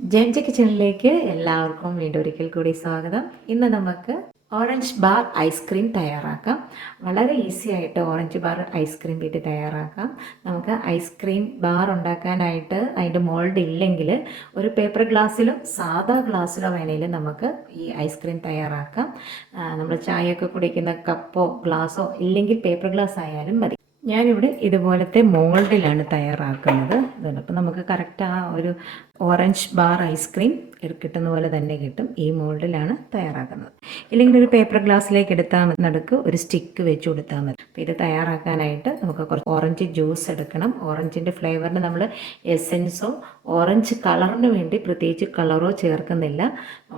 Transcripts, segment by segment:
ജെൻജി കിച്ചണിലേക്ക് എല്ലാവർക്കും വീണ്ടും ഒരിക്കൽ കൂടി സ്വാഗതം. ഇന്ന് നമുക്ക് ഓറഞ്ച് ബാർ ഐസ്ക്രീം തയ്യാറാക്കാം. വളരെ ഈസി ആയിട്ട് ഓറഞ്ച് ബാർ ഐസ്ക്രീം വീട്ടിൽ തയ്യാറാക്കാം. നമുക്ക് ഐസ്ക്രീം ബാർ ഉണ്ടാക്കാനായിട്ട് അതിൻ്റെ മോൾഡ് ഇല്ലെങ്കിൽ ഒരു പേപ്പർ ഗ്ലാസ്സിലോ സാധാ ഗ്ലാസ്സിലോ വേണമെങ്കിലും നമുക്ക് ഈ ഐസ്ക്രീം തയ്യാറാക്കാം. നമ്മൾ ചായയൊക്കെ കുടിക്കുന്ന കപ്പോ ഗ്ലാസ്സോ ഇല്ലെങ്കിൽ പേപ്പർ ഗ്ലാസ് ആയാലും മതി. ഞാനിവിടെ ഇതുപോലത്തെ മോൾഡിലാണ് തയ്യാറാക്കുന്നത്. അപ്പം നമുക്ക് കറക്റ്റ് ആ ഒരു ഓറഞ്ച് ബാർ ഐസ്ക്രീം കിട്ടുന്ന പോലെ തന്നെ കിട്ടും. ഈ മോൾഡിലാണ് തയ്യാറാക്കുന്നത്. ഇല്ലെങ്കിൽ ഒരു പേപ്പർ ഗ്ലാസ്സിലേക്ക് എടുത്താൽ മതി, നടുക്ക് ഒരു സ്റ്റിക്ക് വെച്ച് കൊടുത്താൽ മതി. അപ്പോൾ ഇത് തയ്യാറാക്കാനായിട്ട് നമുക്ക് കുറച്ച് ഓറഞ്ച് ജ്യൂസ് എടുക്കണം. ഓറഞ്ചിൻ്റെ ഫ്ലേവറിന് നമ്മൾ എസെൻസോ ഓറഞ്ച് കളറിന് വേണ്ടി പ്രത്യേകിച്ച് കളറോ ചേർക്കുന്നില്ല.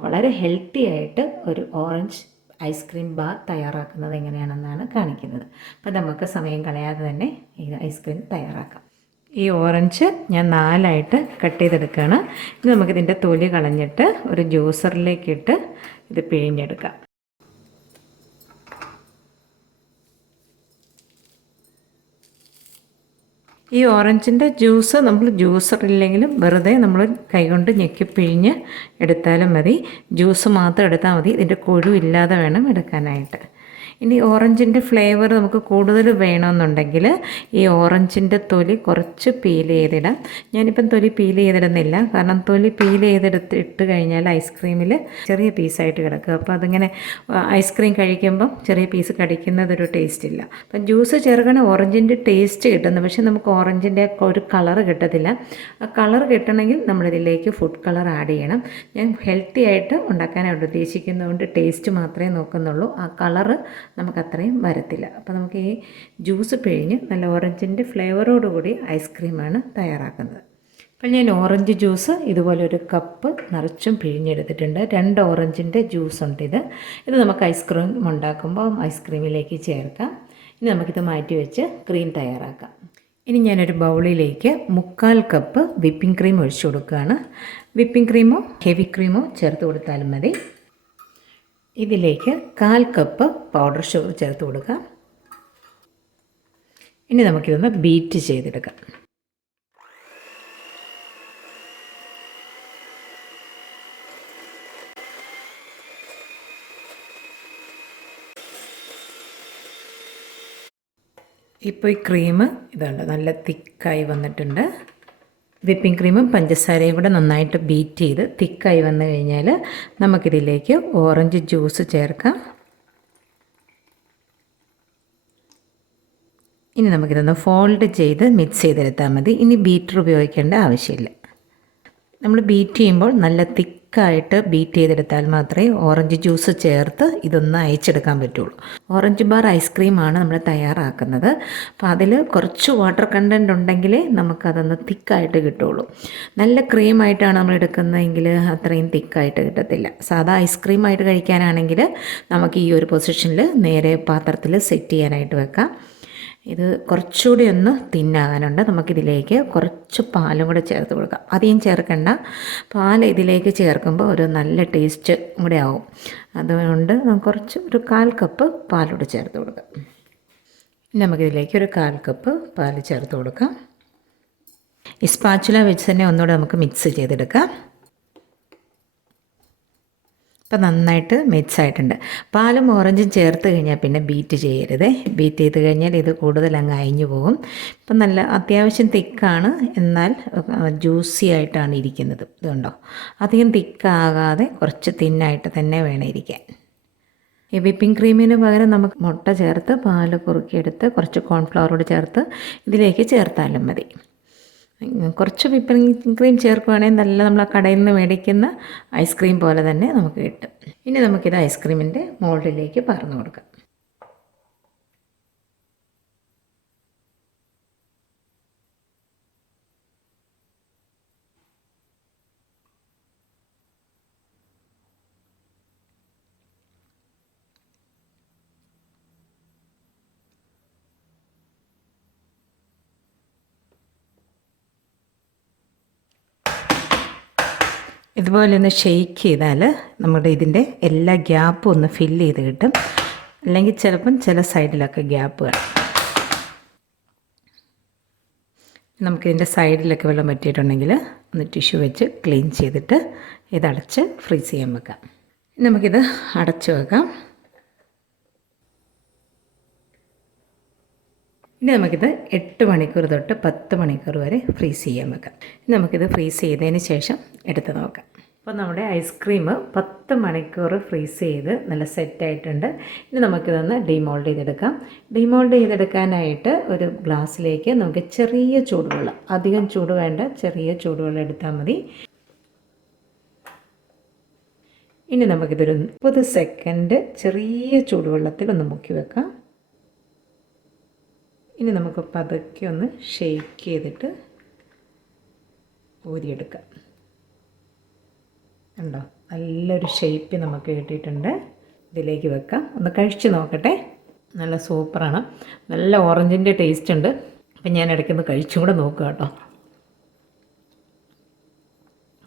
വളരെ ഹെൽത്തി ആയിട്ട് ഒരു ഓറഞ്ച് ഐസ്ക്രീം ബാർ തയ്യാറാക്കുന്നത് എങ്ങനെയാണെന്നാണ് കാണിക്കുന്നത്. അപ്പം നമുക്ക് സമയം കളയാതെ തന്നെ ഈ ഐസ്ക്രീം തയ്യാറാക്കാം. ഈ ഓറഞ്ച് ഞാൻ 4ആയിട്ട് കട്ട് ചെയ്തെടുക്കുകയാണ്. ഇത് നമുക്കിതിൻ്റെ തൊലി കളഞ്ഞിട്ട് ഒരു ജ്യൂസറിലേക്കിട്ട് ഇത് പിഴിഞ്ഞെടുക്കാം. ഈ ഓറഞ്ചിൻ്റെ ജ്യൂസ് നമ്മൾ ജ്യൂസറില്ലെങ്കിലും വെറുതെ നമ്മൾ കൈകൊണ്ട് ഞെക്കി പിഴിഞ്ഞ് എടുത്താലും മതി. ജ്യൂസ് മാത്രം എടുത്താൽ മതി. ഇതിൻ്റെ കൊഴു ഇല്ലാതെ വേണം എടുക്കാനായിട്ട്. ഇനി ഓറഞ്ചിൻ്റെ ഫ്ലേവർ നമുക്ക് കൂടുതൽ വേണമെന്നുണ്ടെങ്കിൽ ഈ ഓറഞ്ചിൻ്റെ തൊലി കുറച്ച് പീൽ ചെയ്തിടാം. ഞാനിപ്പം തൊലി പീൽ ചെയ്തിടുന്നില്ല, കാരണം തൊലി പീൽ ഇട്ട് കഴിഞ്ഞാൽ ഐസ്ക്രീമിൽ ചെറിയ പീസായിട്ട് കിടക്കും. അപ്പോൾ അതിങ്ങനെ ഐസ്ക്രീം കഴിക്കുമ്പം ചെറിയ പീസ് കടിക്കുന്നതൊരു ടേസ്റ്റ് ഇല്ല. അപ്പം ജ്യൂസ് ചേർക്കണ ഓറഞ്ചിൻ്റെ ടേസ്റ്റ് കിട്ടുന്നു, പക്ഷേ നമുക്ക് ഓറഞ്ചിൻ്റെ ഒരു കളറ് കിട്ടത്തില്ല. ആ കളർ കിട്ടണമെങ്കിൽ നമ്മളിതിലേക്ക് ഫുഡ് കളർ ആഡ് ചെയ്യണം. ഞാൻ ഹെൽത്തി ആയിട്ട് ഉണ്ടാക്കാനായിട്ട് ഉദ്ദേശിക്കുന്നതുകൊണ്ട് ടേസ്റ്റ് മാത്രമേ നോക്കുന്നുള്ളൂ. ആ കളറ് നമുക്കത്രയും വരത്തില്ല. അപ്പോൾ നമുക്ക് ഈ ജ്യൂസ് പിഴിഞ്ഞ് നല്ല ഓറഞ്ചിൻ്റെ ഫ്ലേവറോടുകൂടി ഐസ്ക്രീമാണ് തയ്യാറാക്കുന്നത്. അപ്പോൾ ഞാൻ ഓറഞ്ച് ജ്യൂസ് ഇതുപോലെ ഒരു കപ്പ് നിറച്ചും പിഴിഞ്ഞെടുത്തിട്ടുണ്ട്. 2 ഓറഞ്ചിൻ്റെ ജ്യൂസുണ്ട്. ഇത് നമുക്ക് ഐസ്ക്രീം ഉണ്ടാക്കുമ്പോൾ ഐസ്ക്രീമിലേക്ക് ചേർക്കാം. ഇനി നമുക്കിത് മാറ്റി വെച്ച് ക്രീം തയ്യാറാക്കാം. ഇനി ഞാനൊരു ബൗളിലേക്ക് 3/4 കപ്പ് വിപ്പിംഗ് ക്രീം ഒഴിച്ചു കൊടുക്കുകയാണ്. വിപ്പിംഗ് ക്രീമോ ഹെവി ക്രീമോ ചേർത്ത് കൊടുത്താലും മതി. ഇതിലേക്ക് 1/4 കപ്പ് പൗഡർ ഷുഗർ ചേർത്ത് കൊടുക്കാം. ഇനി നമുക്കിതൊന്ന് ബീറ്റ് ചെയ്തെടുക്കാം. ഇപ്പോൾ ഈ ക്രീം ഇതുണ്ട്, നല്ല തിക്കായി വന്നിട്ടുണ്ട്. വിപ്പിംഗ് ക്രീമും പഞ്ചസാരയും കൂടെ നന്നായിട്ട് ബീറ്റ് ചെയ്ത് തിക്കായി വന്നു കഴിഞ്ഞാൽ നമുക്കിതിലേക്ക് ഓറഞ്ച് ജ്യൂസ് ചേർക്കാം. ഇനി നമുക്കിതൊന്ന് ഫോൾഡ് ചെയ്ത് മിക്സ് ചെയ്തെടുത്താൽ മതി. ഇനി ബീറ്റർ ഉപയോഗിക്കേണ്ട ആവശ്യമില്ല. നമ്മൾ ബീറ്റ് ചെയ്യുമ്പോൾ നല്ല തിക്കായിട്ട് ബീറ്റ് ചെയ്തെടുത്താൽ മാത്രമേ ഓറഞ്ച് ജ്യൂസ് ചേർത്ത് ഇതൊന്ന് അയച്ചെടുക്കാൻ പറ്റുള്ളൂ. ഓറഞ്ച് ബാർ ഐസ്ക്രീമാണ് നമ്മൾ തയ്യാറാക്കുന്നത്. അപ്പോൾ അതിൽ കുറച്ച് വാട്ടർ കണ്ടൻറ്റ് ഉണ്ടെങ്കിലേ നമുക്കതൊന്ന് തിക്കായിട്ട് കിട്ടുള്ളൂ. നല്ല ക്രീമായിട്ടാണ് നമ്മൾ എടുക്കുന്നതെങ്കിൽ അത്രയും തിക്കായിട്ട് കിട്ടത്തില്ല. സാധാ ഐസ്ക്രീമായിട്ട് കഴിക്കാനാണെങ്കിൽ നമുക്ക് ഈ ഒരു പൊസിഷനിൽ നേരെ പാത്രത്തിൽ സെറ്റ് ചെയ്യാനായിട്ട് വെക്കാം. ഇത് കുറച്ചുകൂടി ഒന്ന് തിന്നാകാനുണ്ട്. നമുക്കിതിലേക്ക് കുറച്ച് പാലും കൂടെ ചേർത്ത് കൊടുക്കാം. അധികം ചേർക്കണ്ട. പാൽ ഇതിലേക്ക് ചേർക്കുമ്പോൾ ഒരു നല്ല ടേസ്റ്റ് കൂടെ ആവും. അതുകൊണ്ട് കുറച്ച് ഒരു 1/4 കപ്പ് പാലൂടെ ചേർത്ത് കൊടുക്കാം. നമുക്കിതിലേക്ക് ഒരു 1/4 കപ്പ് പാൽ ചേർത്ത് കൊടുക്കാം. ഈ സ്പാച്ചുല വെച്ച് തന്നെ ഒന്നുകൂടെ നമുക്ക് മിക്സ് ചെയ്തെടുക്കാം. ഇപ്പം നന്നായിട്ട് മിക്സ് ആയിട്ടുണ്ട്. പാലും ഓറഞ്ചും ചേർത്ത് കഴിഞ്ഞാൽ പിന്നെ ബീറ്റ് ചെയ്യരുത്. ബീറ്റ് ചെയ്ത് കഴിഞ്ഞാൽ ഇത് കൂടുതൽ അങ്ങ് അയഞ്ഞു പോകും. ഇപ്പം നല്ല അത്യാവശ്യം തിക്കാണ്, എന്നാൽ ജ്യൂസി ആയിട്ടാണ് ഇരിക്കുന്നത്. ഇതുണ്ടോ, അധികം തിക്കാകാതെ കുറച്ച് തിന്നായിട്ട് തന്നെ വേണം ഇരിക്കാൻ. ഈ വിപ്പിംഗ് ക്രീമിന് പകരം നമുക്ക് മുട്ട ചേർത്ത് പാൽ കുറുക്കിയെടുത്ത് കുറച്ച് കോൺഫ്ലവറോട് ചേർത്ത് ഇതിലേക്ക് ചേർത്താലും മതി. കുറച്ച് വിപ്പിംഗ് ക്രീം ചേർക്കുകയാണെങ്കിൽ നല്ല നമ്മൾ കടയിൽ നിന്ന് മേടിക്കുന്ന ഐസ്ക്രീം പോലെ തന്നെ നമുക്ക് കിട്ടും. ഇനി നമുക്കിത് ഐസ്ക്രീമിൻ്റെ മോൾഡിലേക്ക് പകർന്നു കൊടുക്കാം. ഇതുപോലെ ഒന്ന് ഷെയ്ക്ക് ചെയ്താൽ നമ്മുടെ ഇതിൻ്റെ എല്ലാ ഗ്യാപ്പും ഒന്ന് ഫില്ല് ചെയ്ത് കിട്ടും. അല്ലെങ്കിൽ ചിലപ്പം ചില സൈഡിലൊക്കെ ഗ്യാപ്പ് കാണും. നമുക്കിതിൻ്റെ സൈഡിലൊക്കെ വെള്ളം പറ്റിയിട്ടുണ്ടെങ്കിൽ ഒന്ന് ടിഷ്യൂ വെച്ച് ക്ലീൻ ചെയ്തിട്ട് ഇതടച്ച് ഫ്രീസ് ചെയ്യാൻ വെക്കാം. നമുക്കിത് അടച്ച് വെക്കാം. ഇനി നമുക്കിത് 8 മണിക്കൂർ തൊട്ട് 10 മണിക്കൂർ വരെ ഫ്രീസ് ചെയ്യാൻ വെക്കാം. ഇനി നമുക്കിത് ഫ്രീസ് ചെയ്തതിന് ശേഷം എടുത്ത് നോക്കാം. അപ്പോൾ നമ്മുടെ ഐസ്ക്രീം 10 മണിക്കൂർ ഫ്രീസ് ചെയ്ത് നല്ല സെറ്റായിട്ടുണ്ട്. ഇനി നമുക്കിതൊന്ന് ഡീമോൾഡ് ചെയ്തെടുക്കാം. ഡീമോൾഡ് ചെയ്തെടുക്കാനായിട്ട് ഒരു ഗ്ലാസ്സിലേക്ക് നമുക്ക് ചെറിയ ചൂടുവെള്ളം, അധികം ചൂട് വേണ്ട, ചെറിയ ചൂടുവെള്ളം എടുത്താൽ മതി. ഇനി നമുക്കിതൊരു 30 സെക്കൻഡ് ചെറിയ ചൂടുവെള്ളത്തിൽ ഒന്ന് മുക്കി വെക്കാം. ഇനി നമുക്ക് പതുക്കെ ഒന്ന് ഷെയ്ക്ക് ചെയ്തിട്ട് ഊരിയെടുക്കാം. ഉണ്ടോ, നല്ലൊരു ഷേപ്പ് നമുക്ക് കിട്ടിയിട്ടുണ്ട്. ഇതിലേക്ക് വെക്കാം, ഒന്ന് കഴിച്ച് നോക്കട്ടെ. നല്ല സൂപ്പറാണ്, നല്ല ഓറഞ്ചിൻ്റെ ടേസ്റ്റ് ഉണ്ട്. അപ്പം ഞാൻ ഇടയ്ക്കൊന്ന് കഴിച്ചും കൂടെ നോക്കുക കേട്ടോ.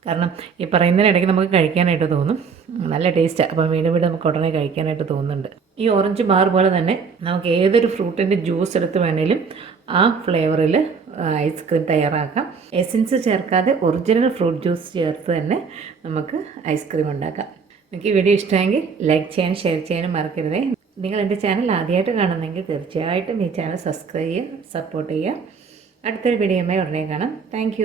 കാരണം ഈ പറയുന്നതിനിടയ്ക്ക് നമുക്ക് കഴിക്കാനായിട്ട് തോന്നും, നല്ല ടേസ്റ്റാണ്. അപ്പം വീണ്ടും വീണ്ടും നമുക്ക് ഉടനെ കഴിക്കാനായിട്ട് തോന്നുന്നുണ്ട്. ഈ ഓറഞ്ച് ബാർ പോലെ തന്നെ നമുക്ക് ഏതൊരു ഫ്രൂട്ടിൻ്റെ ജ്യൂസ് എടുത്ത് വേണേലും ആ ഫ്ലേവറിൽ ഐസ്ക്രീം തയ്യാറാക്കാം. എസൻസ് ചേർക്കാതെ ഒറിജിനൽ ഫ്രൂട്ട് ജ്യൂസ് ചേർത്ത് തന്നെ നമുക്ക് ഐസ്ക്രീം ഉണ്ടാക്കാം. നിങ്ങൾക്ക് ഈ വീഡിയോ ഇഷ്ടമെങ്കിൽ ലൈക്ക് ചെയ്യാനും ഷെയർ ചെയ്യാനും മറക്കരുതേ. നിങ്ങൾ എൻ്റെ ചാനൽ ആദ്യമായിട്ട് കാണുന്നെങ്കിൽ തീർച്ചയായിട്ടും ഈ ചാനൽ സബ്സ്ക്രൈബ് ചെയ്യുക, സപ്പോർട്ട് ചെയ്യുക. അടുത്തൊരു വീഡിയോയുമായി ഉടനെ കാണാം. താങ്ക്